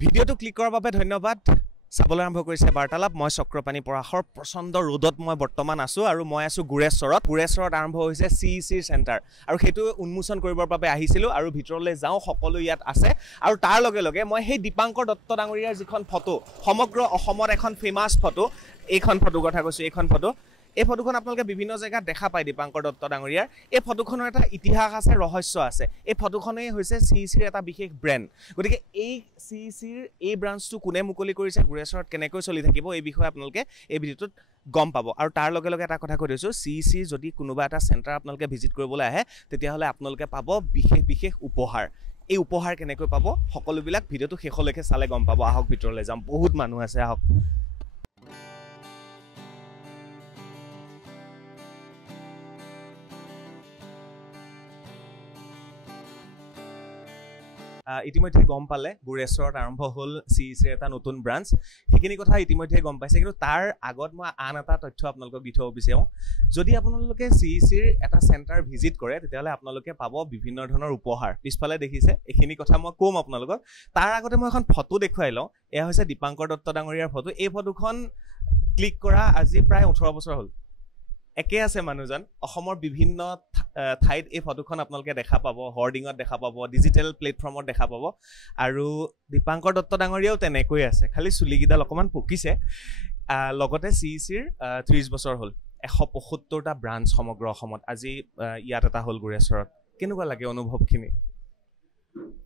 ভিডিঅ'টো ক্লিক কৰাৰ বাবে ধন্যবাদ চাবলৈ আৰম্ভ কৰিছে বাৰ্তালাপ মই চক্ৰপাণী পৰাশৰ প্ৰচণ্ড ৰ'দত মই বৰ্তমান আছোঁ আৰু মই আছোঁ গুৰেশ্বৰত আৰম্ভ হৈছে CECৰ চেণ্টাৰ আৰু সেইটো উন্মোচন কৰিবৰ বাবে আহিছিলোঁ আৰু ভিতৰলৈ যাওঁ সকলো ইয়াত আছে আৰু তাৰ লগে লগে মই সেই দীপাংকৰ দত্ত ডাঙৰীয়াৰ যিখন ফটো সমগ্ৰ অসমত এখন ফেমাছ ফটো এইখন ফটো কথা কৈছোঁ এইখন ফটো এই ফটোখন আপোনালোকে বিভিন্ন জেগাত দেখা পায় দীপাংকৰ দত্ত ডাঙৰীয়াৰ এই ফটোখনৰ এটা ইতিহাস আছে ৰহস্য আছে এই ফটোখনেই হৈছে CECৰ এটা বিশেষ ব্ৰেণ্ড গতিকে এই CECৰ এই ব্ৰাঞ্চটো কোনে মুকলি কৰিছে গুৰেশ্বৰত কেনেকৈ চলি থাকিব এই বিষয়ে আপোনালোকে এই ভিডিঅ'টোত গম পাব আৰু তাৰ লগে লগে এটা কথা কৈ দিছোঁ CECৰ যদি কোনোবা এটা চেণ্টাৰ আপোনালোকে ভিজিট কৰিবলৈ আহে তেতিয়াহ'লে আপোনালোকে পাব বিশেষ উপহাৰ এই উপহাৰ কেনেকৈ পাব সকলোবিলাক ভিডিঅ'টো শেষলৈকে চালে গম পাব আহক ভিতৰলৈ যাম বহুত মানুহ আছে আহক ইতিমধ্যে গম পালে গুৰেশ্বৰত আৰম্ভ হ'ল CECৰ এটা নতুন ব্ৰাঞ্চ সেইখিনি কথা ইতিমধ্যে গম পাইছে কিন্তু তাৰ আগত মই আন এটা তথ্য আপোনালোকক দি থব বিচাৰোঁ যদি আপোনালোকে CECৰ এটা চেণ্টাৰ ভিজিট কৰে তেতিয়াহ'লে আপোনালোকে পাব বিভিন্ন ধৰণৰ উপহাৰ পিছফালে দেখিছে এইখিনি কথা মই ক'ম আপোনালোকক তাৰ আগতে মই এখন ফটো দেখুৱাই লওঁ এয়া হৈছে দীপাংকৰ দত্ত ডাঙৰীয়াৰ ফটো এই ফটোখন ক্লিক কৰা আজি প্ৰায় 18 বছৰ হ'ল একে আছে মানুহজন অসমৰ বিভিন্ন ঠাইত এই ফটোখন আপোনালোকে দেখা পাব হৰ্ডিঙত দেখা পাব ডিজিটেল প্লেটফৰ্মত দেখা পাব আৰু দীপাংকৰ দত্ত ডাঙৰীয়াও তেনেকৈ আছে খালি চুলিকেইডাল অকণমান পকিছে লগতে CECৰ 30 বছৰ হ'ল 175টা ব্ৰাঞ্চ সমগ্ৰ অসমত আজি ইয়াত এটা হ'ল গুৰেশ্বৰত কেনেকুৱা লাগে অনুভৱখিনি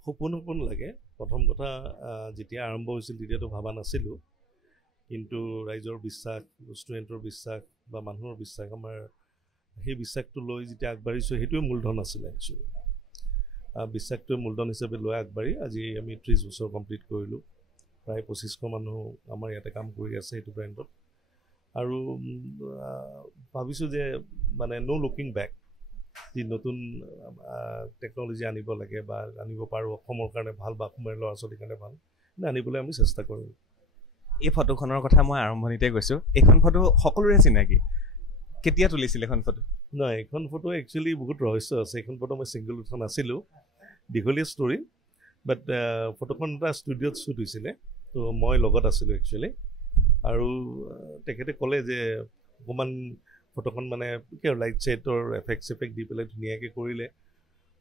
সপোন লাগে প্ৰথম কথা যেতিয়া আৰম্ভ হৈছিল তেতিয়াতো ভাবা নাছিলোঁ কিন্তু ৰাইজৰ বিশ্বাস ষ্টুডেণ্টৰ বিশ্বাস বা মানুহৰ বিশ্বাস আমাৰ সেই বিশ্বাসটো লৈ যেতিয়া আগবাঢ়িছোঁ সেইটোৱে মূলধন আছিলে একচুৱেলি বিশ্বাসটোৱে মূলধন হিচাপে লৈ আগবাঢ়ি আজি আমি 30 বছৰ কমপ্লিট কৰিলোঁ প্ৰায় 2500 মানুহ আমাৰ ইয়াতে কাম কৰি আছে এইটো ব্ৰেণ্ডত আৰু ভাবিছোঁ যে মানে ন' লুকিং বেক যি নতুন টেকন'লজি আনিব লাগে বা আনিব পাৰোঁ অসমৰ কাৰণে ভাল বা অসমৰ ল'ৰা ছোৱালীৰ কাৰণে ভাল আনিবলৈ আমি চেষ্টা কৰিম এই ফটোখনৰ কথা মই আৰম্ভণিতে কৈছোঁ এইখন ফটো সকলোৰে চিনাকি কেতিয়া তুলিছিল এখন ফটো নহয় এইখন ফটো একচুৱেলি বহুত ৰহস্য আছে এইখন ফটো মই ছিংগল উঠা নাছিলোঁ দীঘলীয়া ষ্টৰী বাট ফটোখন এটা ষ্টুডিঅ'ত শ্বুট হৈছিলে তো মই লগত আছিলোঁ একচুৱেলি আৰু তেখেতে ক'লে যে অকণমান ফটোখন মানে কি আৰু লাইট চাইটৰ এফেক্ট দি পেলাই ধুনীয়াকৈ কৰিলে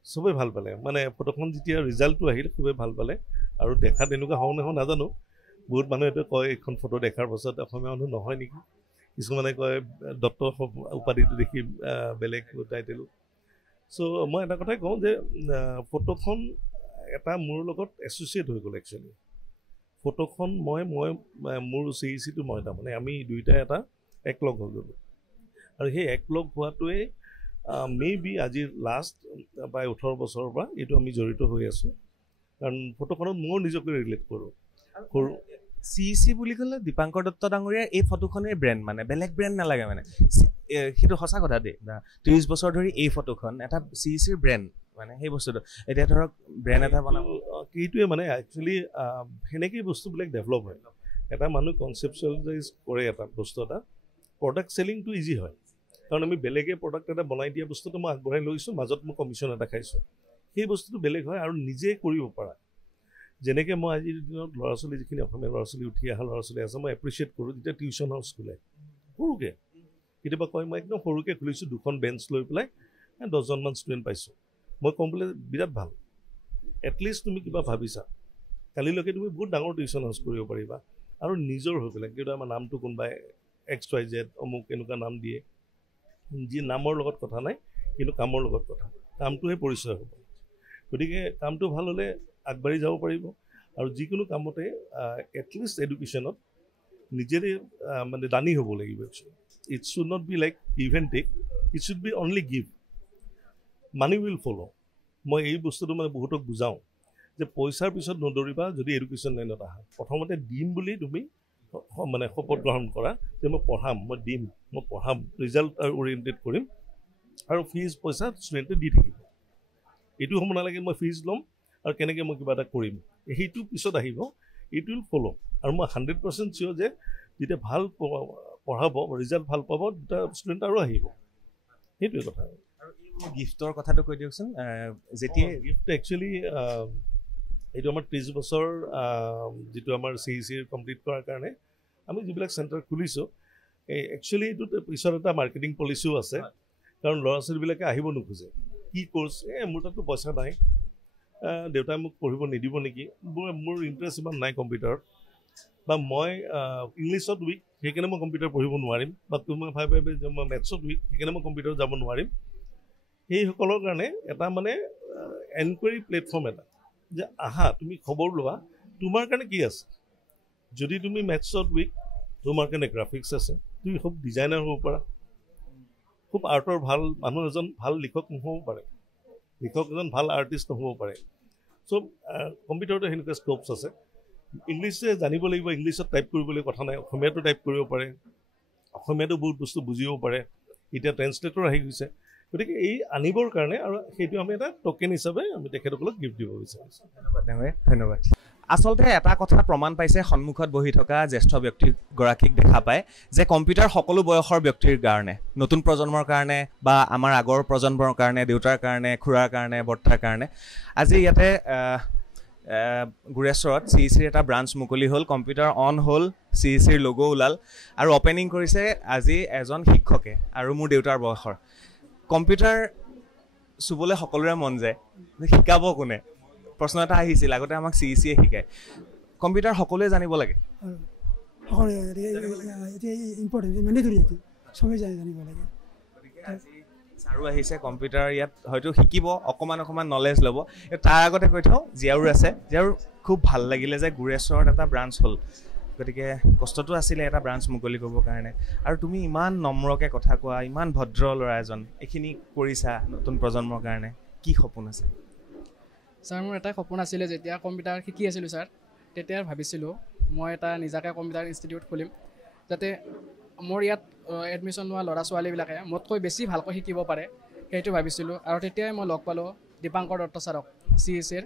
চবেই ভাল পালে মানে ফটোখন যেতিয়া ৰিজাল্টটো আহিল খুবেই ভাল পালে আৰু দেখাত এনেকুৱা হওঁ নহয় নাজানো বহুত মানুহে কয় এইখন ফটো দেখাৰ পাছত অসমীয়া মানুহ নহয় নেকি কিছুমানে কয় দত্ত উপাধিটো দেখি বেলেগ টাইটেল চ' মই এটা কথাই কওঁ যে ফটোখন এটা মোৰ লগত এছ'চিয়েট হৈ গ'ল একচুৱেলি ফটোখন মই মোৰ CECটো মই তাৰমানে আমি দুয়োটাই এটা একলগ হৈ গ'লোঁ আৰু সেই একলগ হোৱাটোৱে মেবি আজিৰ লাষ্ট প্ৰায় 18 বছৰৰ পৰা এইটো আমি জড়িত হৈ আছোঁ কাৰণ ফটোখনত মই নিজকে ৰিলেট কৰোঁ CEC বুলি ক'লে দীপাংকৰ দত্ত ডাঙৰীয়াৰ এই ফটোখনেই ব্ৰেণ্ড মানে বেলেগ ব্ৰেণ্ড নালাগে মানে সেইটো সঁচা কথা দেই 30 বছৰ ধৰি এই ফটোখন এটা CECৰ ব্ৰেণ্ড মানে সেই বস্তুটো এতিয়া ধৰক ব্ৰেণ্ড এটা বনাব সেইটোৱে মানে একচুৱেলি সেনেকেই বস্তুবিলাক ডেভেলপ হয় এটা মানুহ কনচেপচুৱেলাইজ কৰে এটা বস্তু এটা প্ৰডাক্ট চেলিংটো ইজি হয় কাৰণ আমি বেলেগে প্ৰডাক্ট এটা বনাই দিয়া বস্তুটো মই আগবঢ়াই লৈছোঁ মাজত মই কমিশ্যন এটা খাইছোঁ সেই বস্তুটো বেলেগ হয় আৰু নিজে কৰিব পৰা যেনেকৈ মই আজিৰ দিনত ল'ৰা ছোৱালী যিখিনি অসমীয়া ল'ৰা ছোৱালী উঠি অহা ল'ৰা ছোৱালী আছে মই এপ্ৰিচিয়েট কৰোঁ যেতিয়া টিউশ্যন হাউচ খোলে সৰুকৈ কেতিয়াবা কয় মই একদম সৰুকৈ খুলিছোঁ 2খন বেঞ্চ লৈ পেলাই 10জনমান ষ্টুডেণ্ট পাইছোঁ মই ক'ম বোলে বিৰাট ভাল এটলিষ্ট তুমি কিবা ভাবিছা কালিলৈকে তুমি বহুত ডাঙৰ টিউশ্যন হাউচ কৰিব পাৰিবা আৰু নিজৰ হৈ পেলাই কিন্তু আমাৰ নামটো কোনোবাই XYZ অমুক এনেকুৱা নাম দিয়ে যি নামৰ লগত কথা নাই কিন্তু কামৰ লগত কথা কামটোহে পৰিচয় হ'ব গতিকে কামটো ভাল হ'লে আগবাঢ়ি যাব পাৰিব আৰু যিকোনো কামতে এটলিষ্ট এডুকেশ্যনত নিজেৰে মানে দানী হ'ব লাগিব actually it should not be like give and take it should be only give money will follow' মই এই বস্তুটো মানে বহুতক বুজাওঁ যে পইচাৰ পিছত নদৌৰিবা যদি এডুকেশ্যন লাইনত আহা প্ৰথমতে দিম বুলি তুমি মানে শপত গ্ৰহণ কৰা যে মই পঢ়াম মই দিম মই পঢ়াম ৰিজাল্ট অৰিয়েণ্টেড কৰিম আৰু ফিজ পইচা ষ্টুডেণ্টে দি থাকিব এইটো হ'ব নালাগে মই ফিজ ল'ম আৰু কেনেকৈ মই কিবা এটা কৰিম সেইটো পিছত আহিব ইট উইল ফ'ল' আৰু মই 100% চিয়'ৰ যে যেতিয়া ভাল পঢ়াব ৰিজাল্ট ভাল পাব দুটা ষ্টুডেণ্ট আৰু আহিব সেইটোৱে কথা আৰু এই গিফ্টৰ কথাটো কৈ দিয়কচোন যেতিয়া গিফ্ট একচুৱেলি এইটো আমাৰ 30 বছৰ যিটো আমাৰ CECৰ কমপ্লিট কৰাৰ কাৰণে আমি যিবিলাক চেণ্টাৰ খুলিছোঁ একচুৱেলি এইটো পিছত এটা মাৰ্কেটিং পলিচিও আছে কাৰণ ল'ৰা ছোৱালীবিলাকে আহিব নোখোজে কি কোৰ্চ মোৰ তাততো পইচা নাই দেউতাই মোক পঢ়িব নিদিব নেকি মোৰ ইণ্টাৰেষ্ট ইমান নাই কম্পিউটাৰত বা মই ইংলিছত উইক সেইকাৰণে মই কম্পিউটাৰ পঢ়িব নোৱাৰিম বা তুমি ভাবে যে মই মেথছত উইক সেইকাৰণে মই কম্পিউটাৰত যাব নোৱাৰিম সেইসকলৰ কাৰণে এটা মানে এনকুৱাৰী প্লেটফৰ্ম এটা যে আহা তুমি খবৰ লোৱা তোমাৰ কাৰণে কি আছে যদি তুমি মেথছত উইক তোমাৰ কাৰণে গ্ৰাফিক্স আছে তুমি খুব ডিজাইনাৰ হ'ব পাৰা খুব আৰ্টৰ ভাল মানুহ এজন ভাল লিখক নহ'ব পাৰে লিখক এজন ভাল আৰ্টিষ্ট নহ'ব পাৰে চ' কম্পিউটাৰতো সেনেকুৱা স্ক'পছ আছে ইংলিছে জানিব লাগিব ইংলিছত টাইপ কৰিবলৈ কথা নাই অসমীয়াতো টাইপ কৰিব পাৰে অসমীয়াতো বহুত বস্তু বুজিব পাৰে এতিয়া ট্ৰেন্সলেটৰ আহি গৈছে গতিকে এই আনিবৰ কাৰণে আৰু সেইটো আমি এটা টকেন হিচাপে আমি তেখেতসকলক গিফ্ট দিব বিচাৰিছোঁ ধন্যবাদ আচলতে এটা কথা প্ৰমাণ পাইছে সন্মুখত বহি থকা জ্যেষ্ঠ ব্যক্তিগৰাকীক দেখা পায় যে কম্পিউটাৰ সকলো বয়সৰ ব্যক্তিৰ কাৰণে নতুন প্ৰজন্মৰ কাৰণে বা আমাৰ আগৰ প্ৰজন্মৰ কাৰণে দেউতাৰ কাৰণে খুৰাৰ কাৰণে বৰ্তাৰ কাৰণে আজি ইয়াতে গুৰেশ্বৰত CECৰ এটা ব্ৰাঞ্চ মুকলি হ'ল কম্পিউটাৰ অন হ'ল CECৰ লোগো ওলাল আৰু অপেনিং কৰিছে আজি এজন শিক্ষকে আৰু মোৰ দেউতাৰ বয়সৰ কম্পিউটাৰ চুবলৈ সকলোৰে মন যায় শিকাব কোনে প্ৰশ্ন এটা আহিছিল আগতে আমাক CECয়ে শিকায় কম্পিউটাৰ সকলোৱে জানিব লাগে ছাৰো আহিছে কম্পিউটাৰ ইয়াত হয়তো শিকিব অকণমান নলেজ ল'ব তাৰ আগতে কৈ থওঁ জীয়াৰু আছে জীয়াৰু খুব ভাল লাগিলে যে গুৰেশ্বৰত এটা ব্ৰাঞ্চ হ'ল গতিকে কষ্টটো আছিলে এটা ব্ৰাঞ্চ মুকলি কৰিবৰ কাৰণে আৰু তুমি ইমান নম্ৰকৈ কথা কোৱা ইমান ভদ্ৰ ল'ৰা এজন এইখিনি কৰিছা নতুন প্ৰজন্মৰ কাৰণে কি সপোন আছে ছাৰ মোৰ এটা সপোন আছিলে যেতিয়া কম্পিউটাৰ শিকি আছিলোঁ ছাৰ তেতিয়া ভাবিছিলোঁ মই এটা নিজাকৈ কম্পিউটাৰ ইনষ্টিটিউট খুলিম যাতে মোৰ ইয়াত এডমিশ্যন লোৱা ল'ৰা ছোৱালীবিলাকে মোতকৈ বেছি ভালকৈ শিকিব পাৰে সেইটো ভাবিছিলোঁ আৰু তেতিয়াই মই লগ পালোঁ দীপাংকৰ দত্ত ছাৰক CECৰ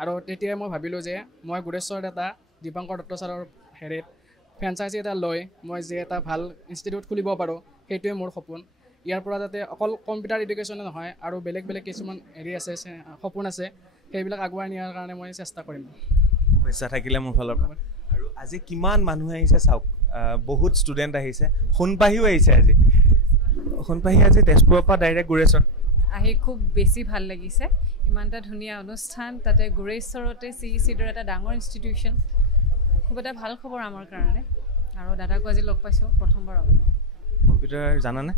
আৰু তেতিয়াই মই ভাবিলোঁ যে মই গুৰেশ্বৰত এটা দীপাংকৰ দত্ত ছাৰৰ হেৰিত ফ্ৰেঞ্চাইজি এটা লৈ মই যে এটা ভাল ইনষ্টিটিউট খুলিব পাৰোঁ সেইটোৱে মোৰ সপোন ইয়াৰ পৰা যাতে অকল কম্পিউটাৰ এডুকেশ্যনে নহয় আৰু বেলেগ কিছুমান হেৰি আছে সপোন আছে সেইবিলাক আগুৱাই নিয়াৰ কাৰণে মই চেষ্টা কৰিম শুভেচ্ছা থাকিলে মোৰ ফালৰ পৰা আৰু আজি কিমান মানুহ আহিছে চাওক বহুত ষ্টুডেণ্ট আহিছে সোণপাহীও আহিছে আজি সোণপাহী আজি তেজপুৰৰ পৰা ডাইৰেক্ট গুৰেশ্বৰ আহি খুব বেছি ভাল লাগিছে ইমান এটা ধুনীয়া অনুষ্ঠান তাতে গুৰেশ্বৰতে CECৰ এটা ডাঙৰ ইনষ্টিটিউশ্যন খুব এটা ভাল খবৰ আমাৰ কাৰণে আৰু দাদাকো আজি লগ পাইছোঁ প্ৰথমবাৰ আগতে কম্পিউটাৰ জানানে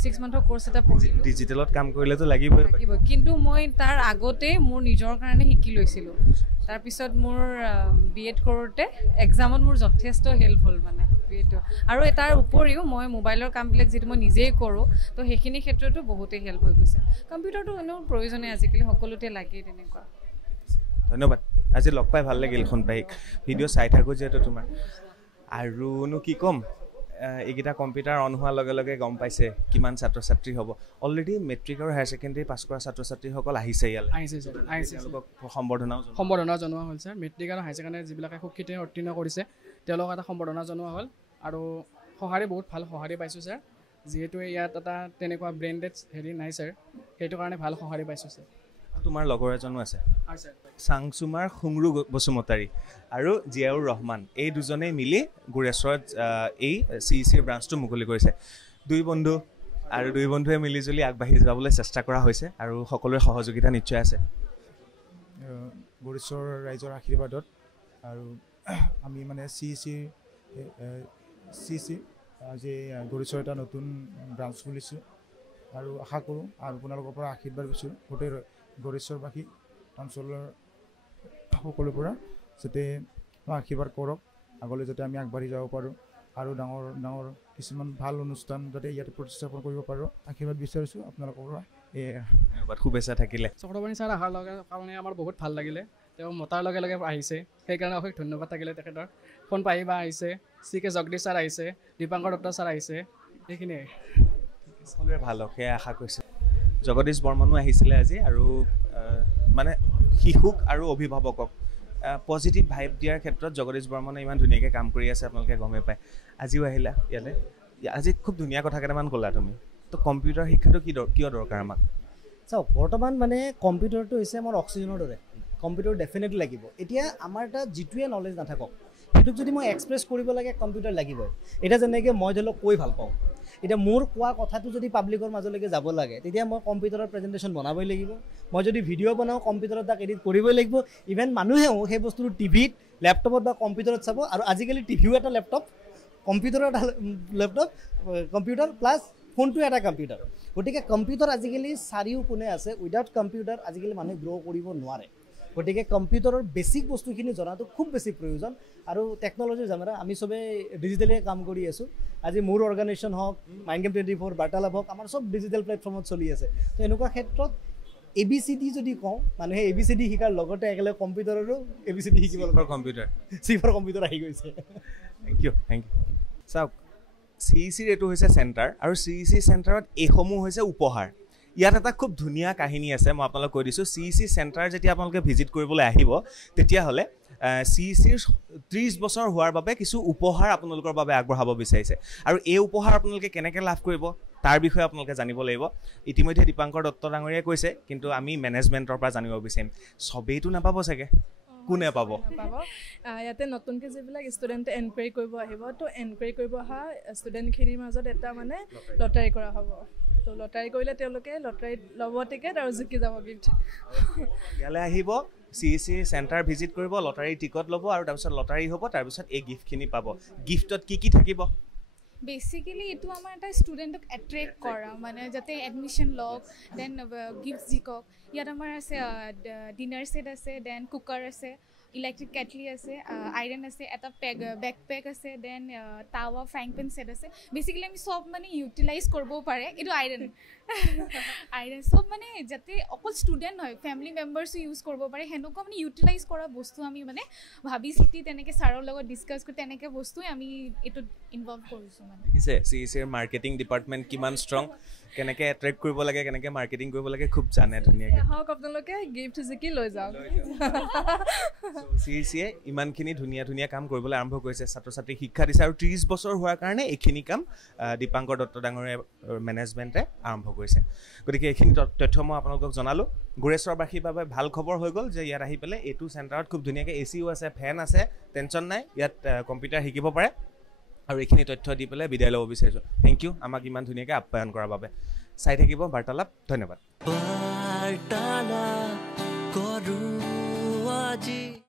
6 মান্থৰ কোৰ্চ এটা পঢ়িলোঁ ডিজিটেলত কাম কৰিলেতো লাগিবই কিন্তু মই তাৰ আগতে মোৰ নিজৰ কাৰণে শিকি লৈছিলোঁ তাৰপিছত মোৰ B.Ed কৰোঁতে এক্সামত মোৰ যথেষ্ট হেল্প হ'ল মানে এইটো আৰু তাৰ উপৰিও মই মোবাইলৰ কামবিলাক যিটো মই নিজেই কৰোঁ তো সেইখিনি ক্ষেত্ৰতো বহুতেই হেল্প হৈ গৈছে কম্পিউটাৰটো এনেও প্ৰয়োজনীয় আজিকালি সকলোতে লাগেই তেনেকুৱা ধন্যবাদ আজি লগ পাই ভাল লাগিল সোণপাহীক ভিডিঅ' চাই থাকোঁ যিহেতু তোমাৰ আৰুনো কি ক'ম এইকেইটা কম্পিউটাৰ অন হোৱাৰ লগে লগে গম পাইছে কিমান ছাত্ৰ ছাত্ৰী হ'ব অলৰেডি মেট্ৰিক আৰু হায়াৰ ছেকেণ্ডেৰী পাছ কৰা ছাত্ৰ ছাত্ৰীসকল আহিছে ইয়ালৈ আহিছে সম্বৰ্ধনা জনোৱা হ'ল ছাৰ মেট্ৰিক আৰু হায়াৰ ছেকেণ্ডেৰী যিবিলাকে সুশীতে উত্তীৰ্ণ কৰিছে তেওঁলোকক এটা সম্বৰ্ধনা জনোৱা হ'ল আৰু সঁহাৰি বহুত ভাল সঁহাৰি পাইছোঁ ছাৰ যিহেতু ইয়াত এটা তেনেকুৱা ব্ৰেণ্ডেড হেৰি নাই ছাৰ সেইটো কাৰণে ভাল সঁহাৰি পাইছোঁ ছাৰ তোমাৰ লগৰ এজনো আছে চাংচুমাৰ খুংৰু বসুমতাৰী আৰু জিয়াউৰ ৰহমান এই দুজনেই মিলি গুৰেশ্বৰত এই CECৰ ব্ৰাঞ্চটো মুকলি কৰিছে দুই বন্ধুৱে মিলিজুলি আগবাঢ়ি যাবলৈ চেষ্টা কৰা হৈছে আৰু সকলোৰে সহযোগিতা নিশ্চয় আছে গুৰেশ্বৰ ৰাইজৰ আশীৰ্বাদত আৰু আমি মানে CEC আজি গুৰেশ্বৰত এটা নতুন ব্ৰাঞ্চ খুলিছোঁ আৰু আশা কৰোঁ আৰু আপোনালোকৰ পৰা আশীৰ্বাদ পাইছোঁ গোটেই গুৰেশ্বৰবাসী অঞ্চলৰ সকলোৰ পৰা যাতে আশীৰ্বাদ কৰক আগলৈ যাতে আমি আগবাঢ়ি যাব পাৰোঁ আৰু ডাঙৰ কিছুমান ভাল অনুষ্ঠান যাতে ইয়াতে প্ৰতিস্থাপন কৰিব পাৰোঁ আশীৰ্বাদ বিচাৰিছোঁ আপোনালোকৰ পৰা ধন্যবাদ শুভেচ্ছা থাকিলে চক্ৰপাণি ছাৰ অহাৰ কাৰণে আমাৰ বহুত ভাল লাগিলে তেওঁ মতাৰ লগে লগে আহিছে সেইকাৰণে অশেষ ধন্যবাদ থাকিলে তেখেতৰ সোণপাহী বা আহিছে CK জগদীশ ছাৰ আহিছে দীপাংকৰ দত্ত ছাৰ আহিছে এইখিনিয়ে সকলোৰে ভাল হওক সেয়া আশা কৰিছোঁ জগদীশ বৰ্মনো আহিছিলে আজি আৰু মানে শিশুক আৰু অভিভাৱকক পজিটিভ ভাইব দিয়াৰ ক্ষেত্ৰত জগদীশ বৰ্মনে ইমান ধুনীয়াকৈ কাম কৰি আছে আপোনালোকে গমেই পায় আজিও আহিলা ইয়ালৈ আজি খুব ধুনীয়া কথা কেইটামান ক'লা তুমি তো কম্পিউটাৰ শিক্ষাটো কিয় দৰকাৰ আমাক চাওক বৰ্তমান মানে কম্পিউটাৰটো হৈছে আমাৰ অক্সিজেনৰ দৰে কম্পিউটাৰ ডেফিনেটলি লাগিব এতিয়া আমাৰ এটা যিটোৱে নলেজ নাথাকক সেইটোক যদি মই এক্সপ্ৰেছ কৰিব লাগে কম্পিউটাৰ লাগিবই এটা যেনেকৈ মই ধৰি লওক কৈ ভাল পাওঁ এতিয়া মোৰ কোৱা কথাটো যদি পাব্লিকৰ মাজলৈকে যাব লাগে তেতিয়া মই কম্পিউটাৰৰ প্ৰেজেণ্টেশ্যন বনাবই লাগিব মই যদি ভিডিঅ' বনাওঁ কম্পিউটাৰত তাক এডিট কৰিবই লাগিব ইভেন মানুহেও সেই বস্তুটো টিভিত লেপটপত বা কম্পিউটাৰত চাব আৰু আজিকালি টিভিও এটা লেপটপ কম্পিউটাৰৰ এটা লেপটপ কম্পিউটাৰ প্লাছ ফোনটো এটা কম্পিউটাৰ গতিকে কম্পিউটাৰ আজিকালি চাৰিওপিনে আছে উইদাউট কম্পিউটাৰ আজিকালি মানুহে গ্ৰ' কৰিব নোৱাৰে গতিকে কম্পিউটাৰৰ বেছিক বস্তুখিনি জনাটো খুব বেছি প্ৰয়োজন আৰু টেকন'লজিৰ জামেৰা আমি চবেই ডিজিটেলি কাম কৰি আছোঁ আজি মোৰ অৰ্গেনাইজেশ্যন হওক মাইণ্ড গেম 24 বাৰ্তালাপ হওক আমাৰ চব ডিজিটেল প্লেটফৰ্মত চলি আছে তো এনেকুৱা ক্ষেত্ৰত ABCD যদি কওঁ মানুহে ABCD শিকাৰ লগতে একেলগে কম্পিউটাৰৰো ABCD শিকিব লাগে কম্পিউটাৰ চিফৰ কম্পিউটাৰ আহি গৈছে থেংক ইউ চাওক CECৰ এইটো হৈছে চেণ্টাৰ আৰু CEC চেণ্টাৰত এইসমূহ হৈছে উপহাৰ ইয়াত এটা খুব ধুনীয়া কাহিনী আছে মই আপোনালোক কৈ দিছোঁ CEC চেণ্টাৰ যেতিয়া আপোনালোকে ভিজিট কৰিবলৈ আহিব তেতিয়াহ'লে CECৰ 30 বছৰ হোৱাৰ বাবে কিছু উপহাৰ আপোনালোকৰ বাবে আগবঢ়াব বিচাৰিছে আৰু এই উপহাৰ আপোনালোকে কেনেকৈ লাভ কৰিব তাৰ বিষয়ে আপোনালোকে জানিব লাগিব ইতিমধ্যে দীপাংকৰ দত্ত ডাঙৰীয়াই কৈছে কিন্তু আমি মেনেজমেণ্টৰ পৰা জানিব বিচাৰিম চবেইটো নাপাব চাগে কোনে পাব ইয়াতে নতুনকৈ যিবিলাক ষ্টুডেণ্টে এনকুৱাৰী কৰিব আহিব তো এনকুৱাৰী কৰিব অহা ষ্টুডেণ্টখিনিৰ মাজত এটা মানে লটাৰী কৰা হ'ব তো লটাৰী কৰিলে তেওঁলোকে লটাৰীত ল'ব টিকেট আৰু জিকি যাব গিফ্ট ইয়ালৈ আহিব CEC চেণ্টাৰ ভিজিট কৰিব লটাৰী টিকট ল'ব আৰু তাৰপিছত লটাৰী হ'ব তাৰপিছত এই গিফ্টখিনি পাব গিফ্টত কি থাকিব বেসিক্যালি এটো আমার একটা স্টুডেন্টক অ্যাট্রাক্ট করা মানে যাতে এডমিশন লক দেন গিফট জিকক ইয়াত আমার আছে ডিনার সেট আছে দেন কুকার আছে ইলেক্ট্রিক কেটলি আছে আইরন আছে এটা ব্যাকপ্যাক আছে দেন তাওয়া ফ্রাইং প্যান সেট আছে বেসিক্যালি আমি সব মানে ইউটিলাইজ করব পারে এটো আইরন সব মানে যাতে অকল স্টুডেন্ট হয় ফ্যামিলি মেম্বার্স ইউজ করব পারে হেনকা মানে ইউটিলাইজ করা বস্তু আমি মানে ভাবি চিটি তেনেকে সাৰৰ লগত ডিসকাস কৰি তেনেকে বস্তু আমি এটো ইনভলভ কৰিছো মানে কিছে CECৰ মাৰ্কেটিং ডিপাৰ্টমেণ্ট কিমান ষ্ট্ৰং কেনেকৈ এট্ৰেক্ট কৰিব লাগে কেনেকৈ মাৰ্কেটিং কৰিব লাগে খুব জানে ধুনীয়াকৈ হওক আপোনালোকে গিফ্ট জিকি লৈ যাওক CECয়ে ইমানখিনি ধুনীয়া কাম কৰিবলৈ আৰম্ভ কৰিছে ছাত্ৰ ছাত্ৰীক শিক্ষা দিছে আৰু 30 বছৰ হোৱাৰ কাৰণে এইখিনি কাম দীপাংকৰ দত্ত ডাঙৰীয়া মেনেজমেণ্টে আৰম্ভ কৰিছে গতিকে এইখিনি তথ্য মই আপোনালোকক জনালোঁ গুৰেশ্বৰবাসীৰ বাবে ভাল খবৰ হৈ গ'ল যে ইয়াত আহি পেলাই এইটো চেণ্টাৰত খুব ধুনীয়াকৈ ACও আছে ফেন আছে টেনশ্যন নাই ইয়াত কম্পিউটাৰ শিকিব পাৰে আৰু এইখিনি তথ্য দি পেলাই বিদায় ল'ব বিচাৰিছোঁ থেংক ইউ আমাক ইমান ধুনীয়াকৈ আপ্যায়ন কৰাৰ বাবে চাই থাকিব বাৰ্তালাপ ধন্যবাদ